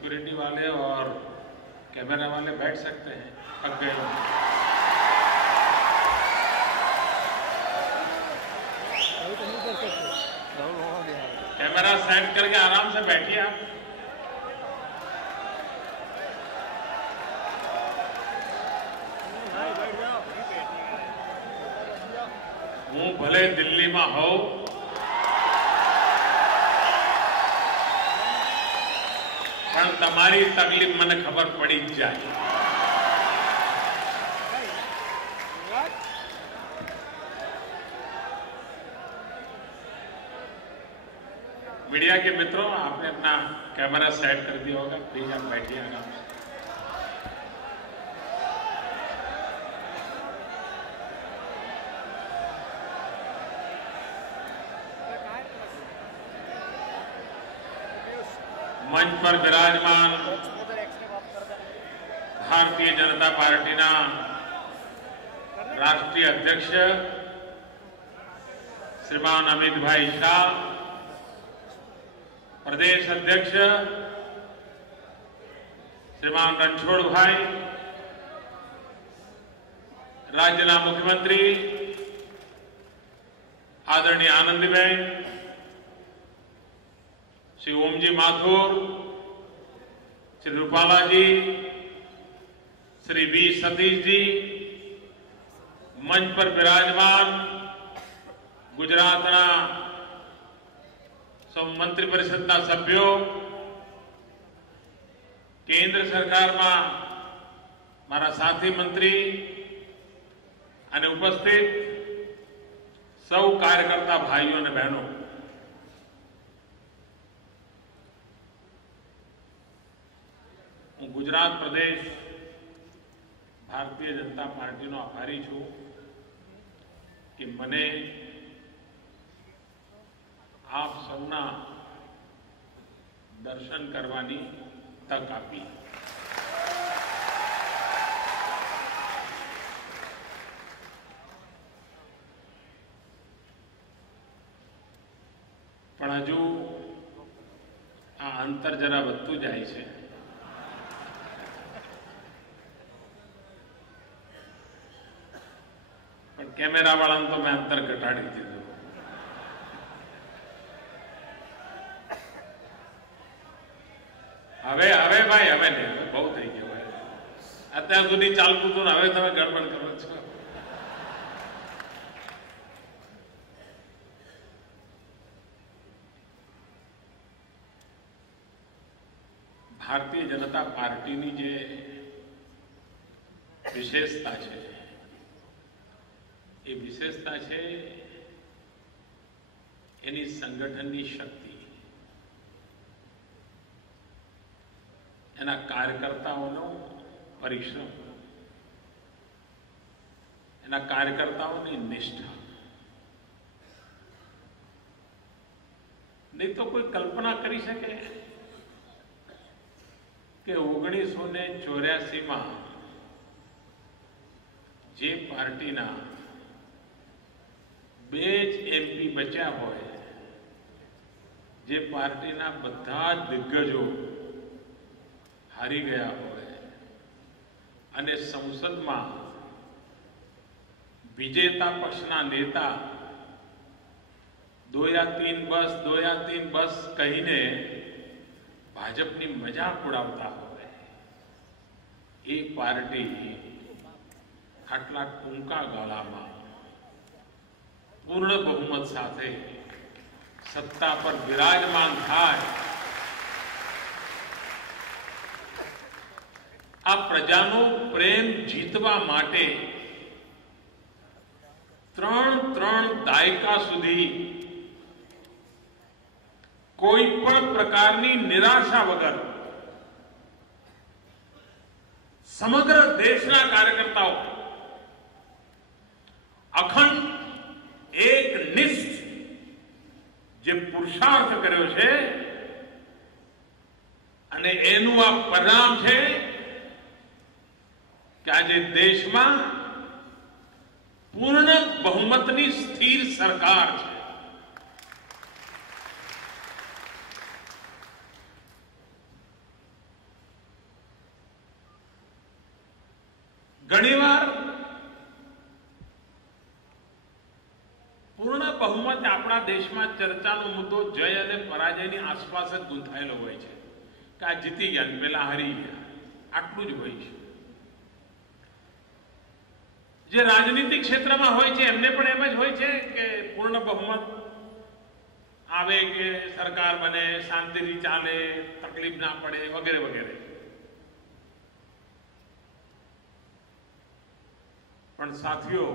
सिक्योरिटी वाले और कैमरा वाले बैठ सकते हैं, पक गए। कैमरा सेट करके आराम से बैठिए आप। હું ભલે દિલ્હીમાં હોઉં પણ તમારી તકલીફ મને ખબર પડી જ જાય। मीडिया के मित्रों, आपने अपना कैमरा सेट कर दिया होगा, प्लीज आप बैठिए आराम से। मंच पर विराजमान भारतीय जनता पार्टी राष्ट्रीय अध्यक्ष श्रीमान अमित भाई शाह, प्रदेश अध्यक्ष श्रीमान रणछोड़ भाई, राज्यना मुख्यमंत्री आदरणीय आनंदीबेन, श्री ओमजी माथुर, श्री रूपाला जी, श्री वी सतीश जी, मंच पर विराजमान गुजरातना सौ मंत्री परिषदना सभ्यों, केंद्र सरकार में मारा साथी मंत्री અને ઉપસ્થિત સૌ કાર્યકર્તા ભાઈઓ અને બહેનો, હું ગુજરાત પ્રદેશ ભારતીય જનતા પાર્ટીનો આભારી છું કે મને આપ સૌના દર્શન કરવાની તક આપી। પણ હજુ આ અંતર જરા વધતું જાય છે। પણ કેમેરા વાળાને તો મેં અંતર ઘટાડી દીધું। હવે ભાઈ હવે નહીં, બહુ થઈ ગયું ભાઈ। અત્યાર સુધી ચાલતું હતું ને હવે તમે ગડબડ કરો છો। भारतीय जनता पार्टी की जे विशेषता है ये विशेषता है एनी संगठन की शक्ति, एना कार्यकर्ताओं परिश्रम, एना कार्यकर्ताओं की निष्ठा। नहीं तो कोई कल्पना करी सके कि 1984 में जे पार्टी बेज एमपी बचा होय, जे पार्टी बधा दिग्गजों हारी गया होय अने संसद में विजेता पक्षना नेता 2 या 3 बस कहीने भाजपनी मजाक उड़ावता होय, ए पार्टी आटला टूंका गाळामां पूर्ण बहुमत साथे सत्ता पर विराजमान थाय। आ प्रजानो प्रेम जीतवा माटे 3 दायका सुधी कोई पण प्रकारनी निराशा वगर समग्र देशना कार्यकर्ताओं अखंड एक निष्ठ जे पुरुषार्थ कर्यो छे अने एनुं आ परिणाम छे कि आज देश में पूर्ण बहुमतनी स्थिर सरकार छे। ઘણીવાર પૂર્ણ બહુમત આપણા દેશમાં ચર્ચાનો મુદ્દો જય અને પરાજયની આસપાસ જ ગૂંથાયેલો હોય છે કે આ જીતી ગયા પેલા હારી ગયા, આટલું જ હોય છે. જે રાજનીતિક ક્ષેત્રમાં હોય છે એમને પણ એમ જ હોય છે કે પૂર્ણ બહુમત આવે કે સરકાર બને, શાંતિથી ચાલે, તકલીફ ના પડે વગેરે વગેરે. પણ સાથીઓ,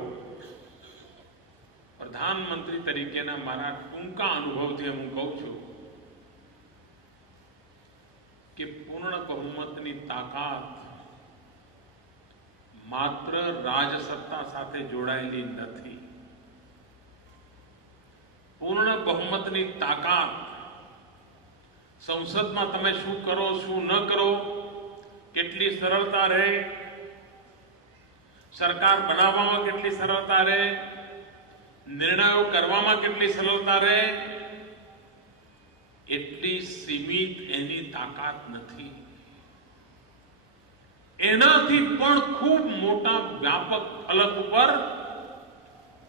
પ્રધાનમંત્રી તરીકેના મારા ટૂંકા અનુભવથી હું કહું છું કે પૂર્ણ બહુમતની તાકાત માત્ર રાજસત્તા સાથે જોડાયેલી નથી. પૂર્ણ બહુમતની તાકાત સંસદમાં તમે શું કરો શું ન કરો, કેટલી સરળતા રહે, સરકાર બનાવવામાં કેટલી સરળતા રહે, નિર્ણયો કરવામાં કેટલી સરળતા રહે, એટલી સીમિત એની તાકાત નથી. એનાથી પણ ખૂબ મોટા વ્યાપક ફલક ઉપર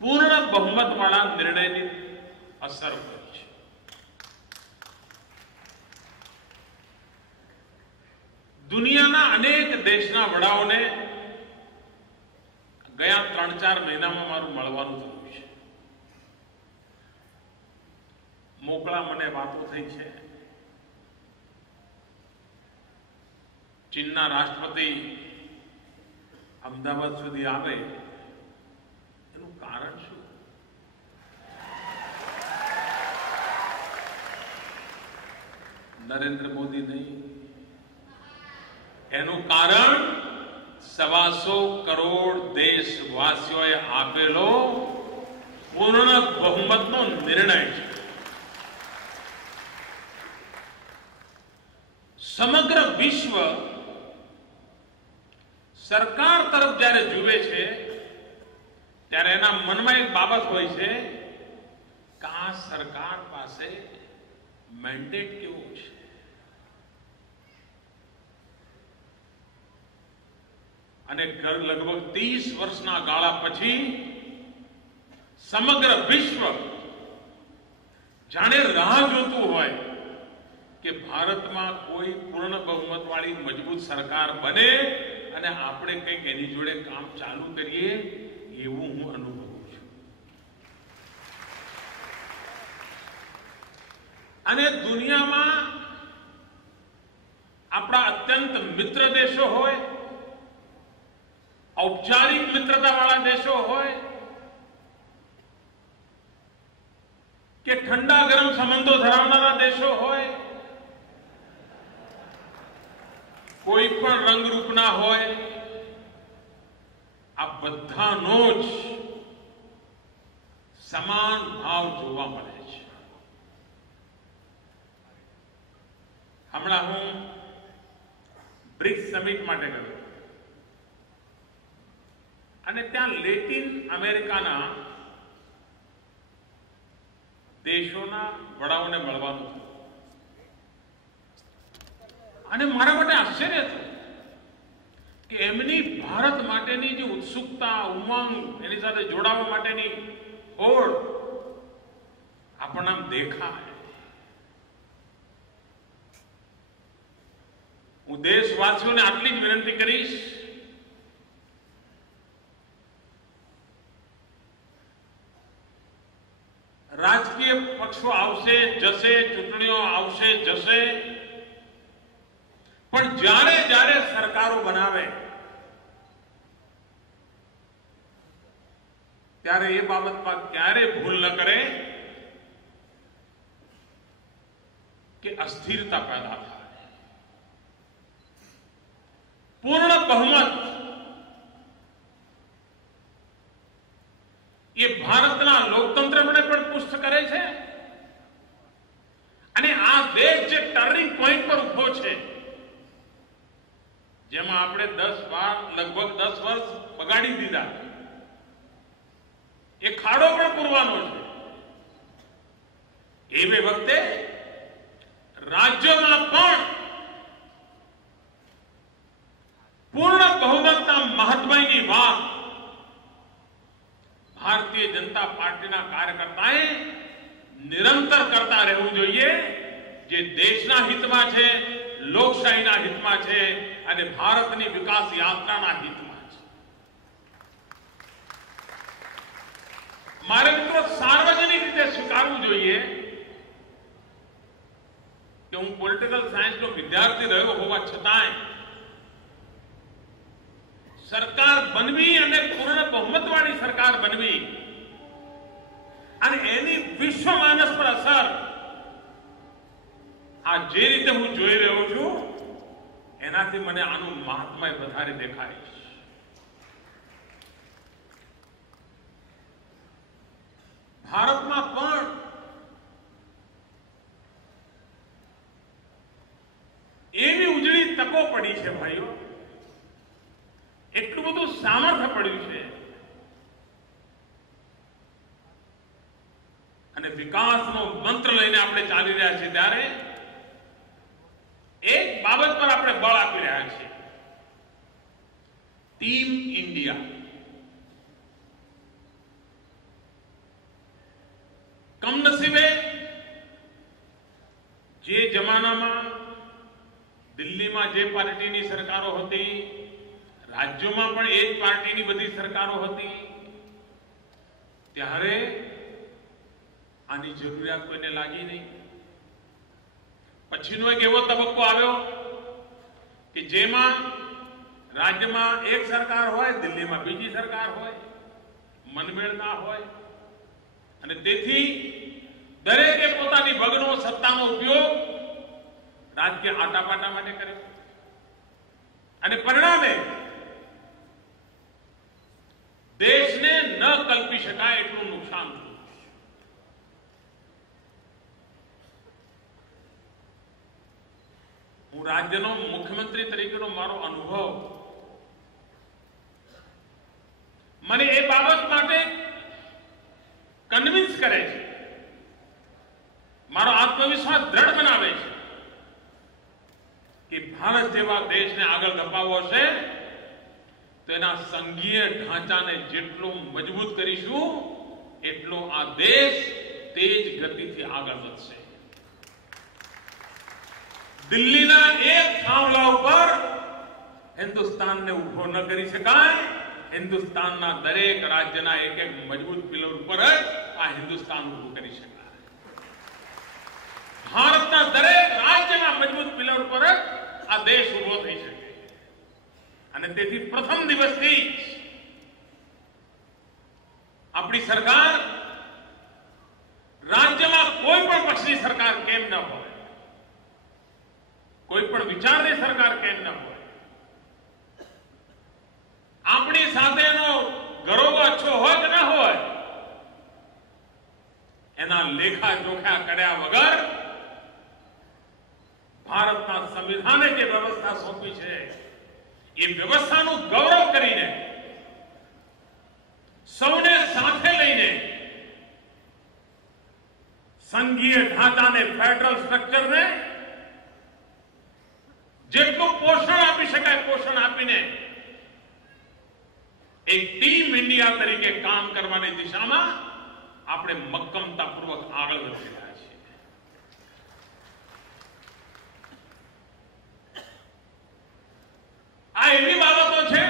પૂર્ણ બહુમત વાળા નિર્ણયની અસર હોય છે. દુનિયાના અનેક દેશના વડાઓને ગયા 3-4 મહિનામાં મારું મળવાનું થયું છે. મોકળા મને વાતો થઈ છે. ચીનના રાષ્ટ્રપતિ અમદાવાદ સુધી આવે એનું કારણ શું? નરેન્દ્ર મોદી નહીં, એનું કારણ 125 કરોડ દેશવાસીઓએ આપેલો પૂર્ણ બહુમતનો નિર્ણય છે. સમગ્ર વિશ્વ સરકાર તરફ જ્યારે જુએ છે ત્યારે એના મનમાં એક બાબત હોય છે કે આ સરકાર પાસે મેન્ડેટ કેવો છે. અને લગભગ 30 વર્ષના ગાળા પછી સમગ્ર વિશ્વ જાણે રાહ જોતું હોય કે ભારતમાં કોઈ પૂર્ણ બહુમત વાળી મજબૂત સરકાર બને અને આપણે કંઈક એની જોડે કામ ચાલુ કરીએ, એવું હું અનુભવું છું. અને દુનિયામાં આપણા અત્યંત મિત્ર દેશો હોય, ઔપચારિક મિત્રતા વાળા દેશો હોય કે ઠંડા ગરમ સંબંધો ધરાવનારા દેશો હોય, કોઈ પણ રંગરૂપના હોય, આ બધાનો જ સમાન ભાવ જોવા મળે છે. હમણાં હું બ્રિક્સ સમિટ માટે ગયો અને ત્યાં લેટિન અમેરિકાના દેશોના વડાઓને મળવાનું થયું. અને મારા માટે આશ્ચર્ય થયું કે એમની ભારત માટેની જે ઉત્સુકતા, ઉમંગ, એની સાથે જોડાવા માટેની હોડ આપણને આમ દેખાય. હું દેશવાસીઓને આટલી જ વિનંતી કરીશ રાજકીય પક્ષો આવશે જશે, ચૂંટણીઓ આવશે જશે, પણ જ્યારે સરકારો બનાવે ત્યારે એ બાબતમાં ક્યારે ભૂલ ન કરે કે અસ્થિરતા પેદા થાય. પૂર્ણ બહુમત એ ભારતના લોકતંત્રને પણ પુષ્ટ કરે છે. અને આ દેશ જે ટર્નિંગ પોઈન્ટ પર ઉભો છે, જેમાં આપણે લગભગ 10 વર્ષ બગાડી દીધા, એ ખાડો પણ પૂરવાનો છે. એવી વખતે રાજ્યોમાં પણ પૂર્ણ બહુમતના મહત્વની કાર્યકર્તાએ નિરંતર કરતા રહેવું જોઈએ, જે દેશના હિતમાં છે, લોકશાહીના હિતમાં છે અને ભારતની વિકાસ યાત્રાના હિતમાં છે. મારે મિત્રો સાર્વજનિક રીતે સ્વીકારવું જોઈએ કે હું પોલિટિકલ સાયન્સનો વિદ્યાર્થી રહ્યો હોવા છતાંય સરકાર બનવી અને પૂર્ણ બહુમતવાળી સરકાર બનવી અને એની વિશ્વ માનસ પર અસર આ જે રીતે હું જોઈ રહ્યો છું એનાથી મને આનું મહાત્મ્ય વધારે દેખાય છે. ભારતમાં પણ એવી ઉજળી તકો પડી છે ભાઈઓ, એટલું બધું સામર્થ્ય પડ્યું છે અને વિકાસનો મંત્ર લઈને આપણે ચાલી રહ્યા છીએ ત્યારે એક બાબત પર આપણે બળ આપી રહ્યા છીએ, ટીમ ઇન્ડિયા. કમનસીબે જે જમાનામાં દિલ્હીમાં જે પાર્ટીની સરકારો હતી, રાજ્યોમાં પણ એ જ પાર્ટીની બધી સરકારો હતી, ત્યારે આની જરૂરિયાત કોઈને લાગી નહીં. પછીનો એક એવો તબક્કો આવ્યો કે જેમાં રાજ્યમાં એક સરકાર હોય, દિલ્હીમાં બીજી સરકાર હોય, મનમેળ ના હોય અને તેથી દરેકે પોતાની ભગનો સત્તાનો ઉપયોગ રાજકીય આટાપાટા માટે કર્યો અને પરિણામે દેશને ન કલ્પી શકાય એટલું નુકસાન થયું. હું રાજ્યનો મુખ્યમંત્રી તરીકેનો મારો અનુભવ મને એ બાબત માટે કન્વિન્સ કરે છે, મારો આત્મવિશ્વાસ દ્રઢ બનાવે છે કે ભારત જેવા દેશને આગળ ધપાવવો છે તો એના સંઘીય ઢાંચાને જેટલો મજબૂત કરીશું એટલો આ દેશ તેજ ગતિથી આગળ વધશે. દિલ્હીના એક થાંભલા ઉપર હિન્દુસ્તાનને ઉભો ન કરી શકાય. હિન્દુસ્તાનના દરેક રાજ્યના એક એક મજબૂત પિલર ઉપર જ આ હિન્દુસ્તાન ઉભું કરી શકાય. ભારતના દરેક રાજ્યના મજબૂત પિલર ઉપર જ આ દેશ ઉભો થઈ શકે અને તેથી પ્રથમ દિવસથી જ આપણી સરકાર રાજ્યમાં કોઈ પણ પક્ષની સરકાર કેમ ન હોય, કોઈ પણ વિચારની સરકાર કેમ ન હોય, આપણી સાથેનો ગરોબો અચ્છો હોય કે ન હોય, એના લેખા જોખા કર્યા વગર ભારતના સંવિધાને જે વ્યવસ્થા સોંપી છે એ વ્યવસ્થાનું ગૌરવ કરીને સૌને સાથે લઈને સંઘીય ઢાંચાને, ફેડરલ સ્ટ્રક્ચરને જેટલું પોષણ આપી શકાય પોષણ આપીને એક ટીમ ઇન્ડિયા તરીકે કામ કરવાની દિશામાં આપણે મક્કમતાપૂર્વક આગળ વધી રહ્યા છીએ. આ એવી બાબતો છે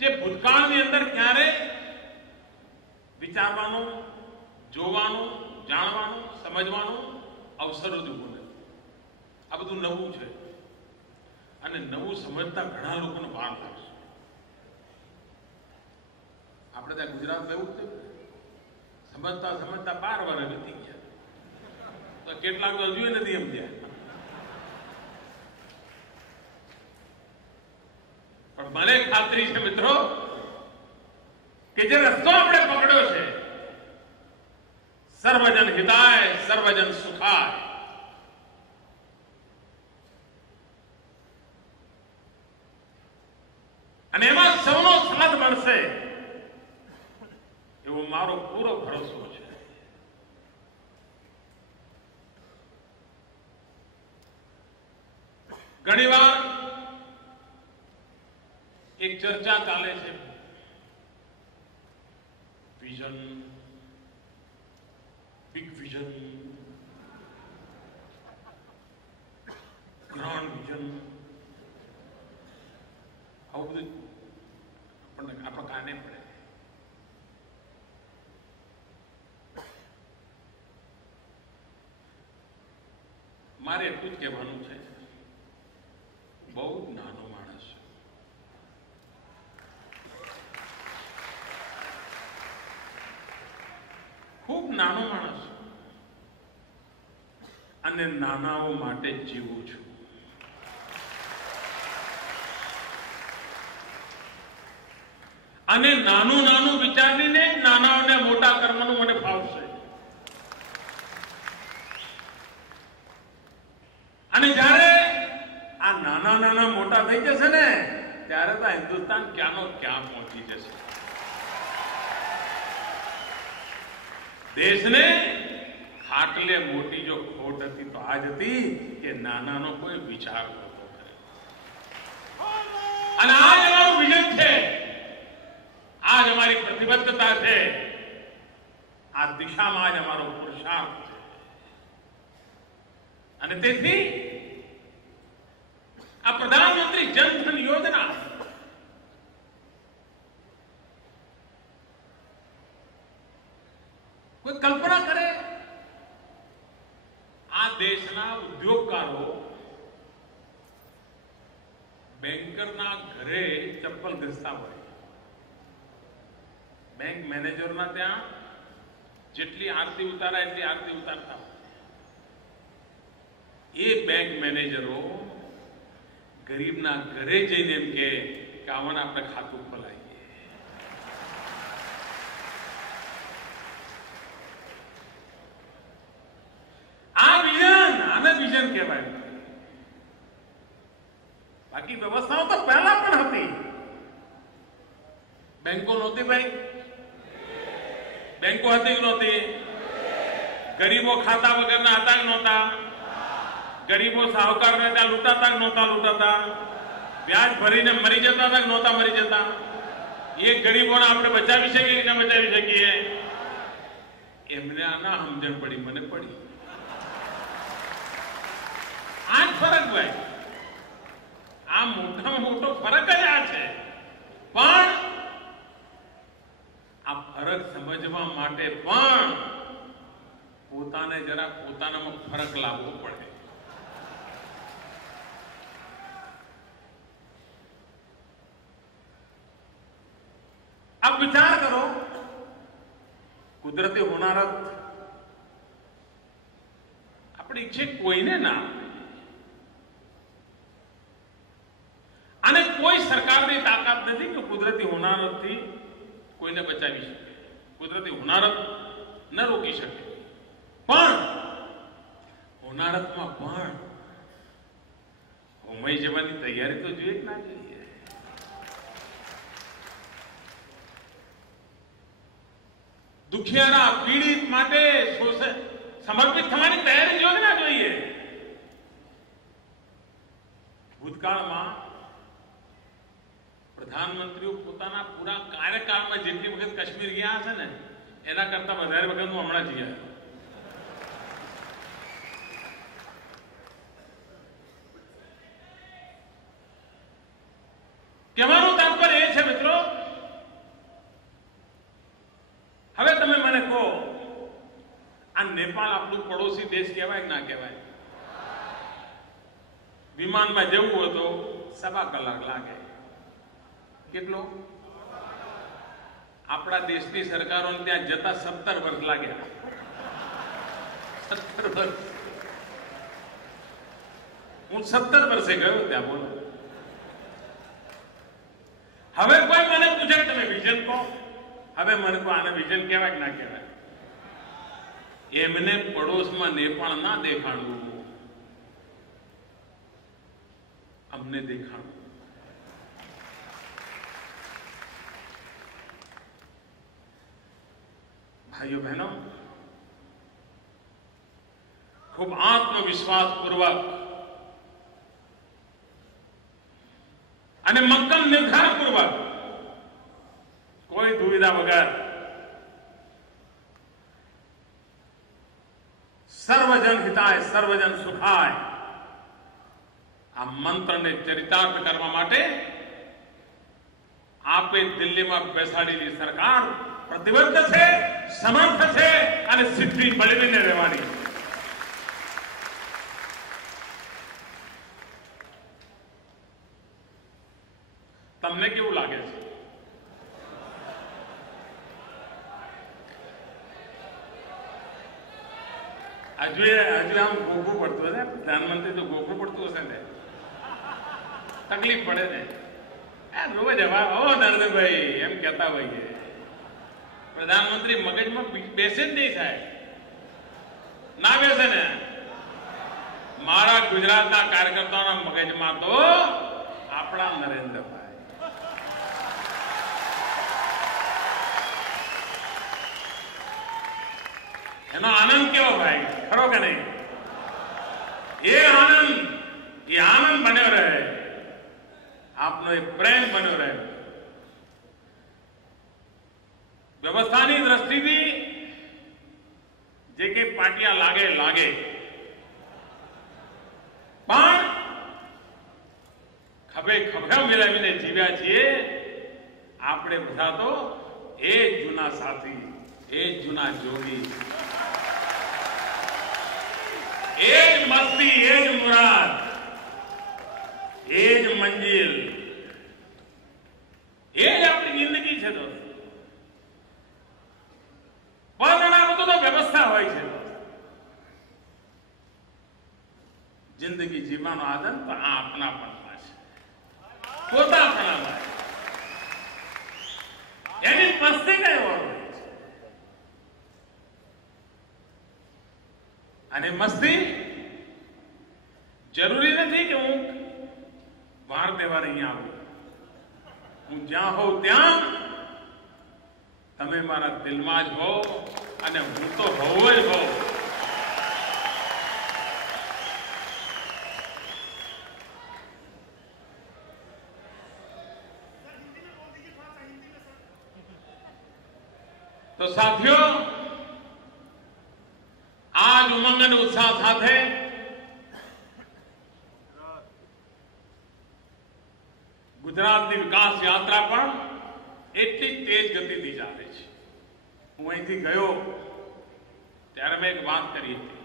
જે ભૂતકાળની અંદર ક્યારે વિચારવાનું, જોવાનું, જાણવાનું, સમજવાનું અવસર જ ઉભો નથી. આ બધું નવું છે અને નવું સમજતા ઘણા લોકોને વાર લાગશે. આપણે ત્યાં ગુજરાતમાં એવું થયું, સમજતા સમજતા 12 વર્ષ વીતી ગયા તો કેટલાક તો હજુ નથી સમજ્યા. પણ મને ખાતરી છે મિત્રો કે જે રસ્તો આપણે પકડ્યો છે, સર્વજન હિતાય સર્વજન સુખાય, અને એમાં સૌનો સાથ મળશે એવો મારો પૂરો ભરોસો છે. ઘણીવાર એક ચર્ચા ચાલે છે vision, big vision, grand vision, આવું બધું આપણા કાને પડે. મારે એટલું જ કહેવાનું છે, બહુ નાનો માણસ છે. ખૂબ નાનો માણસ અને નાનાઓ માટે જ જીવું છું. અને નાનું નાનું વિચારીને નાનાઓને મોટા કરવાનું મને ફાવશે. અને જ્યારે આ નાના નાના મોટા થઈ જશે ને, ત્યારે તો હિન્દુસ્તાન ક્યાંનો ક્યાં પહોંચી જશે. દેશને ખાટલે મોટી જો ખોટ હતી તો આજ હતી કે નાનાનો કોઈ વિચાર નહોતો કરે. અને આજ અમારું વિઝન છે, આજ અમારી પ્રતિબદ્ધતા છે, આ દિશામાં જ અમારો પુરુષાર્થ છે. અને તેથી આ પ્રધાનમંત્રી જનધન યોજના કોઈ કલ્પના કરે, આ દેશના ઉદ્યોગકારો બેન્કરના ઘરે ચપ્પલ ઘસતા હોય, બેંક મેનેજરના ત્યાં જેટલી આરતી ઉતારાય એટલી આરતી ઉતારતા હોય. એ બેંક મેનેજરો ગરીબના ઘરે જઈને એમ કે આવાને આપણે ખાતું ખોલાવીએ. આ વિઝન, આને વિઝન કહેવાય. બાકી વ્યવસ્થાઓ તો પહેલા પણ હતી. બેંકો નહોતી ભાઈ, બેંકો હતી કે નહોતી? ગરીબો ખાતા વગરના હતા કે નહોતા? ગરીબો સાહુકારને ત્યાં લૂંટાતા કે નહોતા લૂંટાતા? વ્યાજ ભરીને મરી જતા હતા કે નહોતા મરી જતા? એ ગરીબોને આપણે બચાવી શકીએ કે ન બચાવી શકીએ? એમને આના સમજણ પડી, મને પડી. આ જ ફરક ભાઈ, આ મોટામાં મોટો ફરક જ આ છે. પણ આ ફરક સમજવા માટે પણ પોતાને જરા પોતાનામાં ફરક લાવવો પડે. આપ વિચાર કરો, કુદરતી હોનારત આપણે ઈચ્છે કોઈને ના, અને કોઈ સરકારની તાકાત નથી કે કુદરતી હોનારતથી કોઈને બચાવી શકે, કુદરતી હોનારત ન રોકી શકે. પણ હોનારતમાં પણ હોમાઈ જવાની તૈયારી તો જોઈએ કે ના જોઈએ? દુખિયાના પીડિત માટે સમર્પિત થવાની તૈયારી જોઈએ ના જોઈએ? ભૂતકાળમાં પ્રધાનમંત્રીઓ પોતાના પૂરા કાર્યકાળમાં જેટલી વખત કાશ્મીર ગયા હશે ને, એના કરતા વધારે વખત હું હમણાં જઈ આવ્યો. કહેવાનું તાત્પર્ય એ છે મિત્રો, હવે તમે મને કહો, આ નેપાળ આપણું પડોશી દેશ કહેવાય કે ના કહેવાય? વિમાનમાં જવું હોય તો 1.25 કલાક લાગે. કેટલો? આપણા દેશની સરકારોને ત્યાં જતા 17 વર્ષ લાગ્યા. 17 વર્ષ. હું 17 વર્ષે ગયો ત્યાં, બોલો. હવે કોઈ મને પૂછે કે તમે વિઝન કહો, હવે મને કહો આને વિઝન કહેવાય કે ના કહેવાય? એમને પડોશમાં નેપાળ ના દેખાડવું, અમને દેખાડવું. ભાઈઓ બહેનો, ખૂબ આત્મવિશ્વાસ પૂર્વક અને મક્કમ નિર્ધાર પૂર્વક, કોઈ દુવિધા વગર સર્વજન હિતાય સર્વજન સુખાય આ મંત્રને ચરિતાર્થ કરવા માટે આપે દિલ્હીમાં બેસાડેલી સરકાર પ્રતિબદ્ધ છે, સમર્થ છે અને સિદ્ધિ મેળવીને રહેવાની. તમને કેવું લાગે છે? હજુ આમ ગોખવું પડતું હશે. પ્રધાનમંત્રી તો ગોખવું પડતું હશે ને, તકલીફ પડે ને. રોજ હવા નરેન્દ્રભાઈ એમ કહેતા હોઈએ, પ્રધાનમંત્રી મગજમાં બેસે જ નહીં સાહેબ, ના બેસે ને. મારા ગુજરાતના કાર્યકર્તાઓના મગજમાં તો આપણા નરેન્દ્રભાઈ, એનો આનંદ કેવો ભાઈ, ખરો કે નહીં? એ આનંદ બન્યો રહે, આપનો એ પ્રેમ બન્યો રહે. વ્યવસ્થાની દ્રષ્ટિથી જે કે પાટિયા લાગે પણ ખભે ખભા મિલાવીને જીવ્યા છીએ આપણે બધા. તો એ જ જૂના સાથી, એ જ જૂના જોગી, એ જ મસ્તી, એ જ મુરાદ, એ જ મંજિલ, એ જ આપણી જિંદગી છે. દોસ્ત પણ આ બધું તો વ્યવસ્થા હોય છે. જિંદગી જીવવાનો આનંદ તો આ આપણાપણમાં છે, પોતાપણામાં છે. એની મસ્તી કઈ હોય છે, અને મસ્તી જરૂરી નથી કે હું વાર તહેવાર અહીંયા આવું. હું જ્યાં હોઉં ત્યાં તમે મારા દિલમાં જ હો, અને હું તો હોવ જ હોઉં. તો સાથીઓ, આ જ ઉમંગ અને ઉત્સાહ સાથે ગુજરાતની વિકાસ યાત્રા પણ એટલી તેજ ગતિથી ચાલે છે. હું અહીંથી ગયો ત્યારે મેં એક વાત કરી હતી.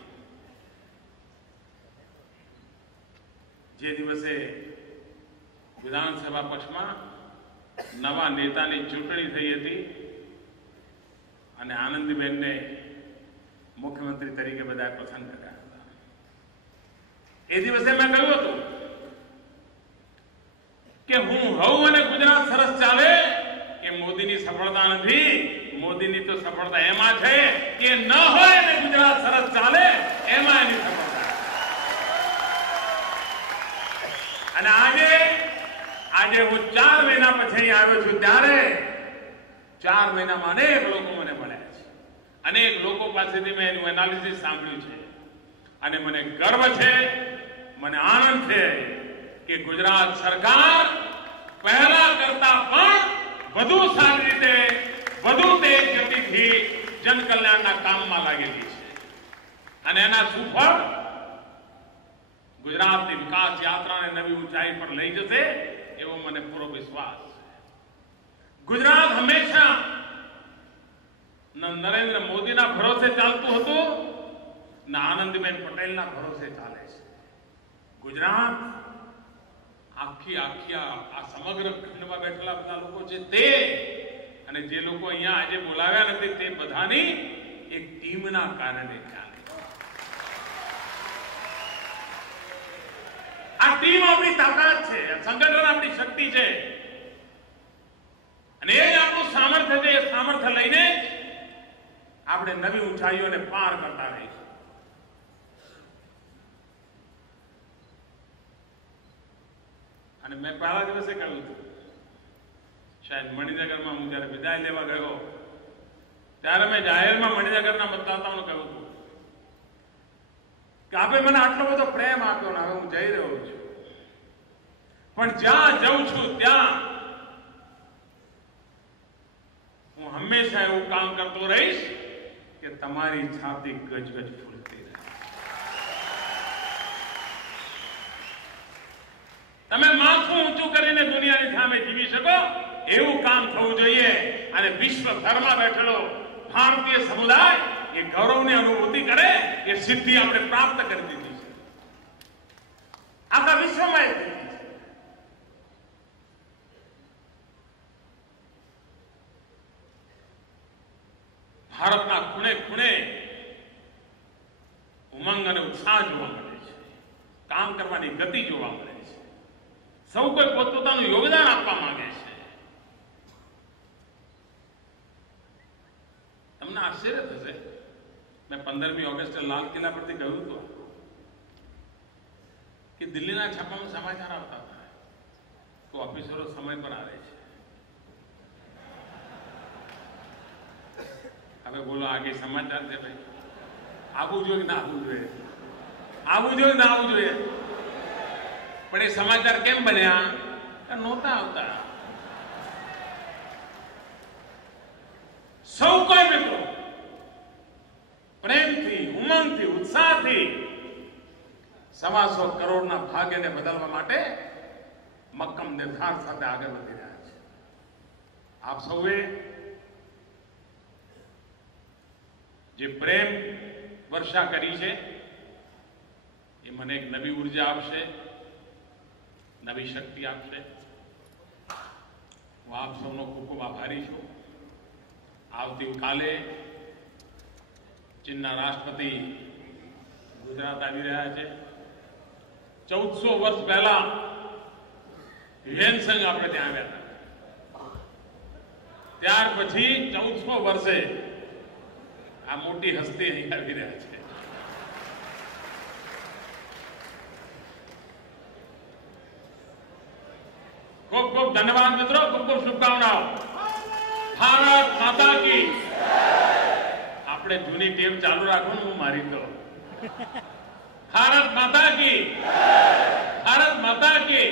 જે દિવસે વિધાનસભા પક્ષમાં નવા નેતાની ચૂંટણી થઈ હતી અને આનંદીબેનને મુખ્યમંત્રી તરીકે બધા પસંદ કર્યા હતા, એ દિવસે મેં કહ્યું હતું કે હું હોઉં અને ગુજરાત સરસ ચાલે કે મોદીની સફળતા નથી. મોદીની તો સફળતા એમાં છે કે ન હોય અને ગુજરાત સરસ ચાલે, એમાં એની સફળતા. અને આજે હું 4 મહિના પછી આવ્યો છું, ત્યારે 4 મહિનામાં અનેક લોકો મને મળ્યા છે, અનેક લોકો પાસેથી મેં એનું એનાલિસિસ સાંભળ્યું છે, અને મને ગર્વ છે, મને આનંદ છે કે ગુજરાત સરકાર પહેલા કરતા પણ વધુ સારી રીતે, વધુ તેજ ગતિથી જનકલ્યાણના કામમાં લાગેલી છે. અને એના સુફળ ગુજરાતની વિકાસ યાત્રાને નવી ઊંચાઈ પર લઈ જશે એવો મને પૂરો વિશ્વાસ છે. ગુજરાત હંમેશા નરેન્દ્ર મોદીના ભરોસે ચાલતું હતું, ને આનંદીબેન પટેલના ભરોસે ચાલે છે. ગુજરાત આખી આ સમગ્ર ખંડમાં બેઠેલા બધા લોકો છે તે, અને જે લોકો અહીંયા આજે બોલાવ્યા નથી તે બધાની એક ટીમના કારણે ચાલે. આ ટીમ આપણી તાકાત છે, સંગઠન આપણી શક્તિ છે, અને એ જ આપણું સામર્થ્ય છે. એ સામર્થ્ય લઈને આપણે નવી ઊંચાઈઓને પાર કરતા રહીશું. અને મેં પહેલા દિવસે કહ્યું હતું, શાયદ મણિનગરમાં હું જયારે વિદાય લેવા ગયો ત્યારે મેં જાહેરમાં મણિનગરના મતદાતાઓને કહ્યું હતું કે આપે મને આટલો બધો પ્રેમ આપ્યો ને હવે હું જઈ રહ્યો છું, પણ જ્યાં જઉં છું ત્યાં હું હંમેશા એવું કામ કરતો રહીશ કે તમારી છાતી ગજગજ ફૂલતી રહે. તમે માથું ઊંચું કરીને દુનિયાની સામે જીવી શકો એવું કામ થવું જોઈએ. અને વિશ્વભરમાં બેઠેલો ભારતીય સમુદાય એ ગૌરવની અનુભૂતિ કરે એ સિદ્ધિ આપણે પ્રાપ્ત કરી દીધી છે. આખા વિશ્વમાં એ સિદ્ધિ છે. ભારતના ખૂણે ખૂણે ઉમંગ અને ઉત્સાહ જોવા મળે છે. કામ કરવાની ગતિ જોવા મળે છે. સૌ કોઈ પોતપોતાનું યોગદાન આપવા માંગે છે. તમને આશ્ચર્ય થશે, મેં 15મી ઓગસ્ટે લાલ કિલ્લા પરથી કહ્યું હતું કે દિલ્હીના છાપામાં સમાચાર આવતા હતા કે ઓફિસરો સમય પર આવે છે. હવે બોલો આગે સમાચાર છે ભાઈ, આવવું જોઈએ ના આવવું જોઈએ, આવવું જોઈએ ના આવવું જોઈએ. પણ એ સમાચાર કેમ બન્યા? નહોતા આવતા. સૌ કોઈ મિત્રો પ્રેમથી, ઉમંગથી, ઉત્સાહથી 125 કરોડના ભાગ્યને બદલવા માટે મક્કમ નિર્ધાર સાથે આગળ વધી રહ્યા છે. આપ સૌએ જે પ્રેમ વર્ષા કરી છે એ મને એક નવી ઉર્જા આપશે, નવી શક્તિ આપશે. હું આપ સૌનો ખૂબ ખૂબ આભારી છું. આવતીકાલે ચીનના રાષ્ટ્રપતિ ગુજરાત આવી રહ્યા છે. 1400 વર્ષ પહેલા હ્યુએનસાંગ આપણે ત્યાં આવ્યા હતા. ત્યાર પછી 1400 વર્ષે આ મોટી હસ્તી અહીં આવી રહ્યા છે. ખૂબ ખૂબ ધન્યવાદ મિત્રો, ખૂબ ખૂબ શુભકામનાઓ. ભારત માતા કી. આપણે જૂની ટેવ ચાલુ રાખો ને, હું મારી દઉં. ભારત માતા કી. ભારત માતા કી.